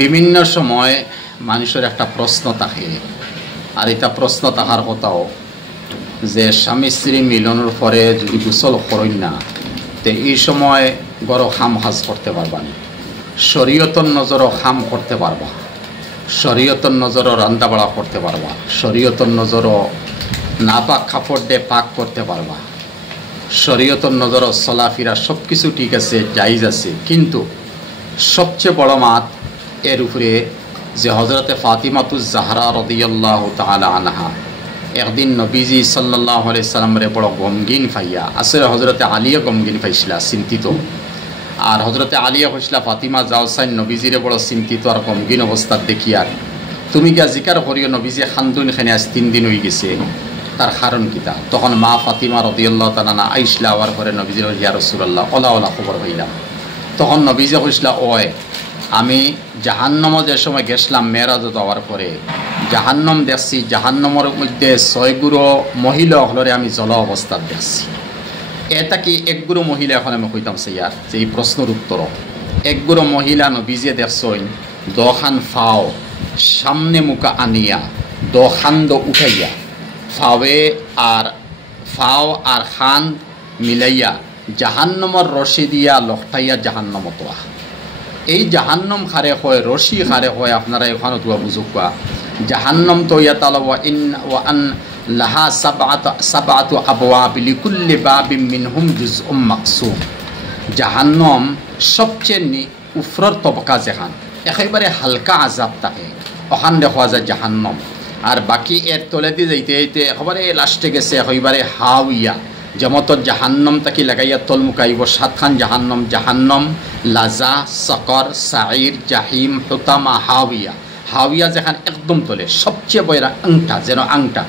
বিভিন্ন সময় মানুষের একটা প্রশ্ন থাকে, আর এটা প্রশ্ন থাকার কথাও যে স্বামী স্ত্রী মিলনের পরে যদি গোসল করেন না, তো এই সময় গড় খাম হাজ করতে পারবা না, শরীয়তর নজরও খাম করতে পারবা, শরীয়তর নজরও রান্না বাড়া করতে পারবা, শরীয়তর নজরও নাপাক কাপড় দিয়ে পাক করতে পারবা, শরীয়তর নজরও চলাফেরা সব কিছু ঠিক আছে, জায়েজ আছে। কিন্তু সবচেয়ে বড় মাত এর উপরে যে হজরতে ফাতিমাতুজ জাহরা রাদিয়াল্লাহু তাআলা আনহা একদিন নবীজি সাল্লাল্লাহু আলাইহি সাল্লামের বড় গমগিন পাইয়া, আসলে হজরতে আলিয়া গমগিন পাইছিলা, চিন্তিত। আর হজরতে আলিয়া হইসলা ফাতিমা যাওসাইন নবীজিরে বড় চিন্তিত আর গমগিন অবস্থা দেখিয়া, তুমি গিয়া জিকার করিও নবীজি খান্দুন খানে আজ 3 দিন হয়ে গেছে, তার কারণ কিতা? তখন মা ফাতিমা রাদিয়াল্লাহু তাআলা আনহা আইসলা আওয়ার পরে নবীজির ইয়া রাসূলুল্লাহ ওলা ওলা খবর হইলাম। তখন নবীজি কইসলা, ওয় আমি জাহান্নম যে সময় গেছিলাম মেরাজ যাওয়ার পরে জাহান্নম দেখছি, জাহান্নমের মধ্যে 6 গুরু মহিলা হলরে আমি জল অবস্থা দেখছি। এটা কি এক গুরু মহিলা? এখন আমি কইতাম ইয়ার যে এই প্রশ্নের উত্তর, এক গুরু মহিলা নবীজি দেখছইন দখান ফাও সামনে মুখা আনিয়া দখান্দ উঠাইয়া ফাও আর খান মিলাইয়া জাহান্নমর রশি দিয়া লখটাইয়া জাহান্নম তোয়া। এই জাহান্নম খারে হয়, রশি খারে হয়, আপনারা এখানে তোয়া বুঝুকা জাহান্নম তো ইয়াতালা আন লাহা সাবআতু আবওয়াব লিকুল্লি বাবিন মিনহুম জুজউম মাকসুম। জাহান্নম সবচেয়ে উফরর তবকা, যেখান একেবারে হালকা আজাব থাকে ওখান দেখা যায় জাহান্নম। আর বাকি এর তলেতে যাইতে যাইতে একেবারে লাস্টে গেছে একেবারে হাওয়া, যেমত জাহান্নম তাকে লাগাইয়া তল মুকাইব 7খান জাহান্নম, জাহান্নম, লাজা, সকর, সাইর, জাহিম, হুতামা, হাওয়া যেখান একদম তলে সবচেয়ে বয়রা আংটা, যেন আংটা।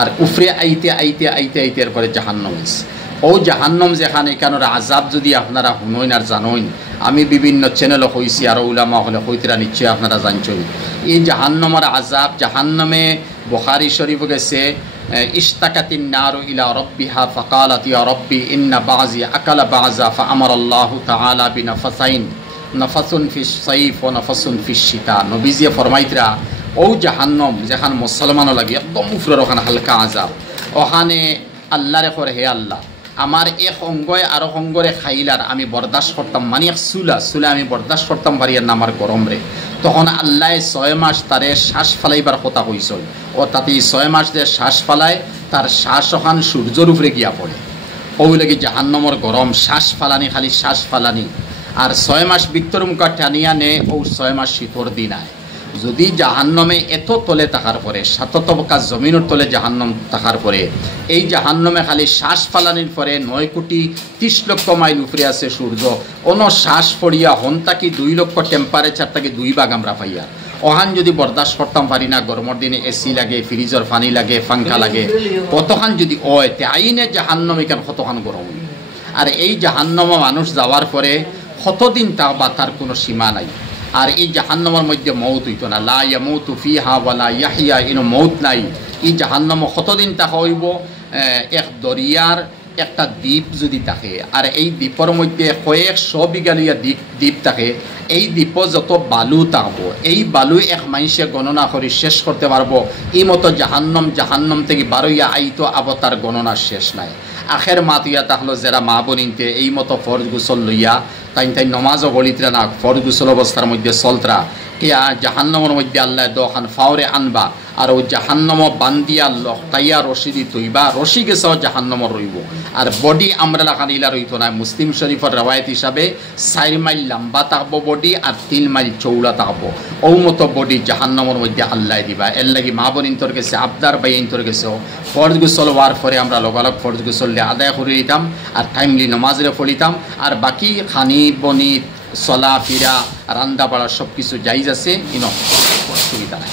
আর উফরে আইতে আইতে আইতে আইতে এরপরে জাহান্নম আছে। ও জাহান্নম যেখানে এখানোর আজাব যদি আপনারা শুনইন আর জানইন, আমি বিভিন্ন চ্যানেলও হয়েছি আর উলামা হলে হইতরা নিশ্চয় আপনারা জানছেন এই জাহান্নমের আজাব। জাহান্নমে বুখারী শরীফ গেছে, ইশতাকাতিন নারু ইলা রাব্বিহা ফাকালাত ইয়া রাব্বি ইন্না বাযি আকালা বাযা ফাআমারাল্লাহু তাআলা বিনাফাসাইন নাফাসুন ফিস সাইফ ওয়া নাফাসুন ফিস শিতা। নবীজি ফরমাইতরা ও জাহান্নম যেখান মুসলমান লাগে একদম উফরের ওখানে হালকা আজাব, ওখানে আল্লাহরে করে, হে আল্লাহ আমার এক অঙ্গয় আরো অঙ্গরে খাইলার আমি বরদাস্ত করতাম, মানে এক সুলা আমি বরদাস্ত করতাম পারিয়ার না আমার গরম রে। তখন আল্লাহ 6 মাস তারে শ্বাস ফালাইবার কথা কইছিল, ও তাতে 6 মাস যে শ্বাস ফালায় তার শ্বাস ওখান সূর্যের উপরে গিয়া পড়ে। ওই লাগি জাহান্নমর গরম, শ্বাস ফালানি, খালি শ্বাস ফালানি। আর 6 মাস ভিতর মুখা টানিয়া নে, ও 6 মাস শীতর দিন আয়। যদি জাহান্নমে এত তলে থাকার পরে 7 তবকা জমিনের তলে জাহান্নম থাকার পরে এই জাহান্নমে খালি শ্বাস ফালানির পরে 9 কোটি 30 লক্ষ মাইল উপরে আছে সূর্য, অন শ্বাস পড়িয়া হন তাকি 2 লক্ষ টেম্পারেচার তাকে 2 ভাগ আমরা পাইয়া। ওহান যদি বরদাস্ত করতাম পারি না, গরমের দিনে এসি লাগে, ফ্রিজর পানি লাগে, পাঙ্খা লাগে, কতখান যদি ওয় তে আইনে জাহান্নম এখান কতখান গরম। আর এই জাহান্নম মানুষ যাওয়ার পরে কতদিন তা বা তার কোনো সীমা নাই। আর এই জাহান্নামের মধ্যে মৌত হইতো না, লা ইয়ামুতু ফিহা ওয়ালা ইয়াহইয়া, ইনো মৌত নাই। এই জাহান্নাম কতদিন তাকে হইব? এক দরিয়ার একটা দ্বীপ যদি থাকে, আর এই দ্বীপের মধ্যে কয়েকশো বিঘালিয়া দ্বীপ থাকে, এই দ্বীপ যত বালু থাকবো, এই বালু এক মানুষে গণনা করে শেষ করতে পারবো। এই মতো জাহান্নম থেকে বারইয়া আইতো আবার তার গণনা শেষ নাই। আখের মাতিয়া তাহলো যারা মা বোনিনতে এই মতো ফরজ গোসল লইয়া তাই নমাজও বলিতরা না, ফরজ গোসল অবস্থার মধ্যে চলতরা কিয়া জাহান্নমের মধ্যে আল্লাহ দোকান ফাওরে আনবা, আর ও জাহান্নম বান্দিয়া লখটাইয়া রশি দি তৈবা, রশি গেছেও জাহান্নমর রইব। আর বডি আমরা লাখানিলা রইতো না। মুসলিম শরীফের রেওয়ায়ত হিসাবে 4 মাইল লম্বা থাকবো বডি আর 3 মাইল চৌড়া থাকবো। ও মতো বডি জাহান্নমের মধ্যে আল্লাহ দিবা। এর লাগি মা বোন ইন্তর গেছে, আবদার বাই ইন্তর গেছে, ফরজ গোসল হওয়ার পরে আমরা লগালগ ফরজ গোসল আদায় করে দিতাম আর টাইমলি নমাজরে পড়িতাম। আর বাকি খানি বনি চলা ফিরা রান্দা বাড়া সব কিছু জাইজ আছে, অসুবিধা নাই।